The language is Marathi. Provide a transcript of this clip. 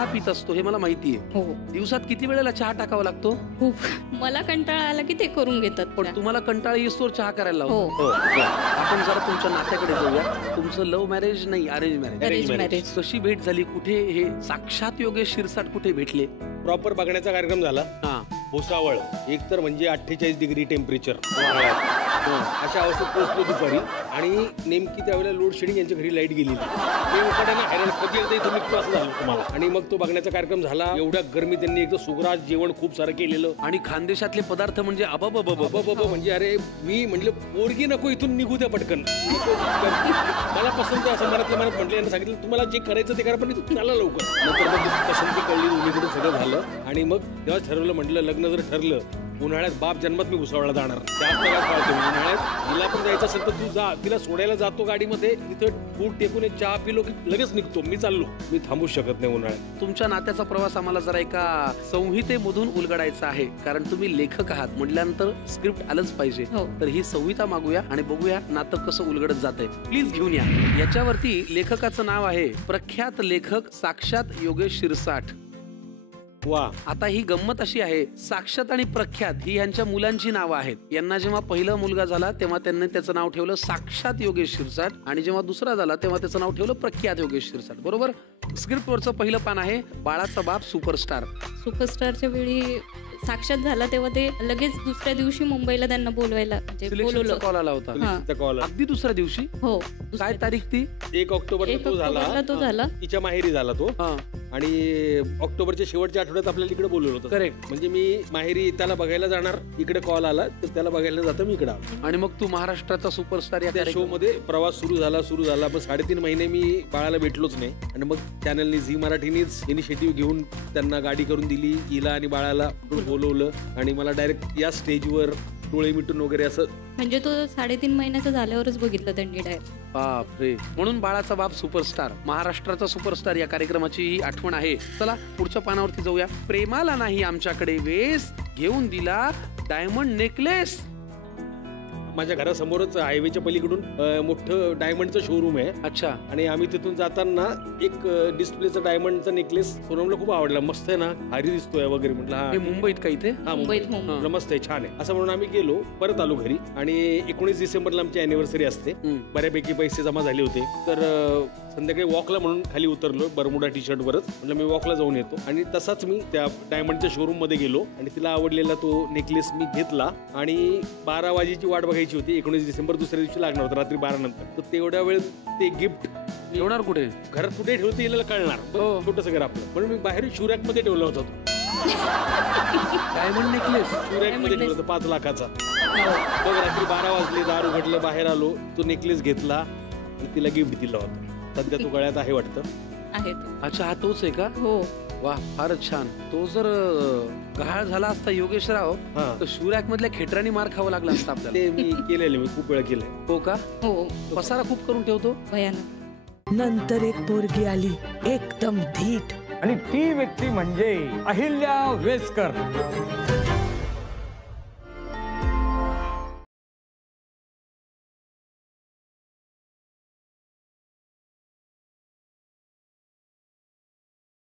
चहा पित असतो हे मला माहितीये. हो. दिवसात किती वेळेला चहा टाकावा लागतो? खूप. मला कंटाळा आला की ते करून घेतात. पण तुम्हाला कंटाळा येतो चहा करायला हो. आपण जरा तुमच्या नात्याकडे जाऊया. तुमचं लव्ह मॅरेज नाही, अरेंज मॅरेज. कशी भेट झाली? कुठे हे साक्षात योगेश शिरसाट कुठे भेटले? प्रॉपर बघण्याचा कार्यक्रम झाला. भुसावळ एक तर म्हणजे 48 डिग्री टेम्परेचर अशा अवस्थेत पोहोचलो दुपारी आणि नेमकी त्यावेळेला लोड शेडिंग यांच्या घरी लाईट गेलेली. ते उपाट्यानं हैराण कधी येतं इथं मी असं झालं तुम्हाला. आणि मग तो बघण्याचा कार्यक्रम झाला. एवढ्या गरमी त्यांनी एकदम सुग्रास जेवण खूप सारं केलेलं आणि खानदेशातले पदार्थ म्हणजे अबाब म्हणजे अरे मी म्हटलं पोरगी नको इथून निघू द्या पटकन. मला पसंत आहे असं मनातल्या मनात म्हटलं. यांना सांगितलं तुम्हाला जे करायचं ते करा पण इथून चाला लवकर. नंतर मग पसंती कळली दोन्हीकडून सगळं झालं आणि मग तेव्हा ठरवलं म्हटलं लग्न जर ठरलं उन्हाळ्यात बाप जन्मात मी भुसावळला जाणार. जास्त काय कळतो उन्हाळ्यात तिला पण जायचं असेल तर तू जा. तिला सोडायला जातो गाडीमध्ये तिथं फूट टेकून एक चहा पिलो की लगेच निघतो. मी चाललो. मी थांबू शकत नाही उन्हाळ्यात. तुमच्या नात्याचा प्रवास आम्हाला जरा एका संहितेमधून उलगडायचा आहे कारण तुम्ही लेखक आहात म्हटल्यानंतर स्क्रिप्ट आलंच पाहिजे. तर ही संहिता मागूया आणि बघूया नातं कसं उलगडत जातंय. प्लीज घेऊन या. याच्यावरती लेखकाचं नाव आहे प्रख्यात लेखक साक्षात योगेश शिरसाट. वा. आता ही गंमत अशी आहे साक्षात आणि प्रख्यात ही यांच्या मुलांची नावं आहेत. यांना जेव्हा पहिला मुलगा झाला तेव्हा त्यांनी त्याचं नाव ठेवलं साक्षात योगेश शिरसाट आणि जेव्हा दुसरा झाला तेव्हा त्याचं नाव ठेवलं प्रख्यात योगेश शिरसाट. बरोबर. स्क्रिप्टवरचं पहिलं पान आहे बाळाचा बाप सुपरस्टार. सुपरस्टारच्या वेळी साक्षात झाला तेव्हा ते लगेच दुसऱ्या दिवशी मुंबईला त्यांना बोलवायला बोलवलं. कॉल आला होता अगदी दुसऱ्या दिवशी. हो. काय तारीख ती? 1 ऑक्टोबरला तो झाला. तिच्या माहेरी झाला तो. आणि ऑक्टोबरच्या शेवटच्या आठवड्यात आपल्याला इकडे बोलवलं होतं. करेक्ट. म्हणजे मी माहेरी त्याला बघायला जाणार इकडे कॉल आला तर त्याला बघायला जातं मी इकडे आलो. आणि मग तू महाराष्ट्राचा सुपरस्टार या शो मध्ये प्रवास सुरू झाला पण 3.5 महिने मी बाळाला भेटलोच नाही. आणि मग चॅनलनी झी मराठीनेच इनिशिएटिव्ह घेऊन त्यांना गाडी करून दिली. हिला आणि बाळाला बोलवलं आणि मला डायरेक्ट या स्टेजवर डोळे मिटून वगैरे असं. म्हणजे तो 3.5 महिन्याचा झाल्यावरच बघितलं त्यांनी डायरेक्ट. बापरे. म्हणून बाळाचा बाप सुपरस्टार महाराष्ट्राचा सुपरस्टार या कार्यक्रमाची ही आठवण आहे. चला पुढच्या पानावरती जाऊया. प्रेमाला नाही आमच्याकडे वेस घेऊन दिला डायमंड नेकलेस. माझ्या घरासमोरच हायवेच्या पलीकडून मोठं डायमंडचं शोरूम आहे. अच्छा. आणि आम्ही तिथून जाताना एक डिस्प्लेचा डायमंडचा नेकलेस सोनमला खूप आवडला. मस्त आहे ना भारी दिसतोय वगैरे म्हटलं. मुंबईत का इथे? मुंबईत. मस्त आहे छान आहे असं म्हणून आम्ही गेलो. परत आलो घरी आणि 19 डिसेंबरला आमची अॅनिव्हर्सरी असते. बऱ्यापैकी पैसे जमा झाले होते तर संध्याकाळी वॉकला म्हणून खाली उतरलो बरमुडा टी शर्ट वरच. म्हटलं मी वॉकला जाऊन येतो आणि तसाच मी त्या डायमंडच्या शोरूम मध्ये गेलो आणि तिला आवडलेला तो नेकलेस मी घेतला. आणि 12 वाजेची वाट बघायची होती. 19 डिसेंबर दुसऱ्या दिवशी लागणार होतं रात्री 12 नंतर. तर तेवढ्या वेळ ते गिफ्ट ठेवणार कुठे? घरात कुठे ठेवते याला कळणार. छोटंसं घर आपलं म्हणून मी बाहेर शूरॅक मध्ये ठेवला होता तो डायमंड नेकलेस. शूरॅक मध्ये ठेवला होता 5 लाखाचा. बघ रात्री 12 वाजले दार उघडलं बाहेर आलो तो नेकलेस घेतला आणि तिला गिफ्ट दिला होता. सध्या तो गळ्यात आहे वाटतं. अच्छा हा तोच आहे का? हो. वा फारच छान. तो जर गहाळ झाला असता योगेशराव तर शूरॅक मधल्या खेटरांनी मार खावं लागला असता आपल्याला. ते मी केलेलं मी खूप वेळा केलंय. हो का? हो. पसारा खूप करून ठेवतो भयानक. नंतर एक पोरगी आली एकदम धीट आणि ती व्यक्ती म्हणजे अहिल्या वेसकर.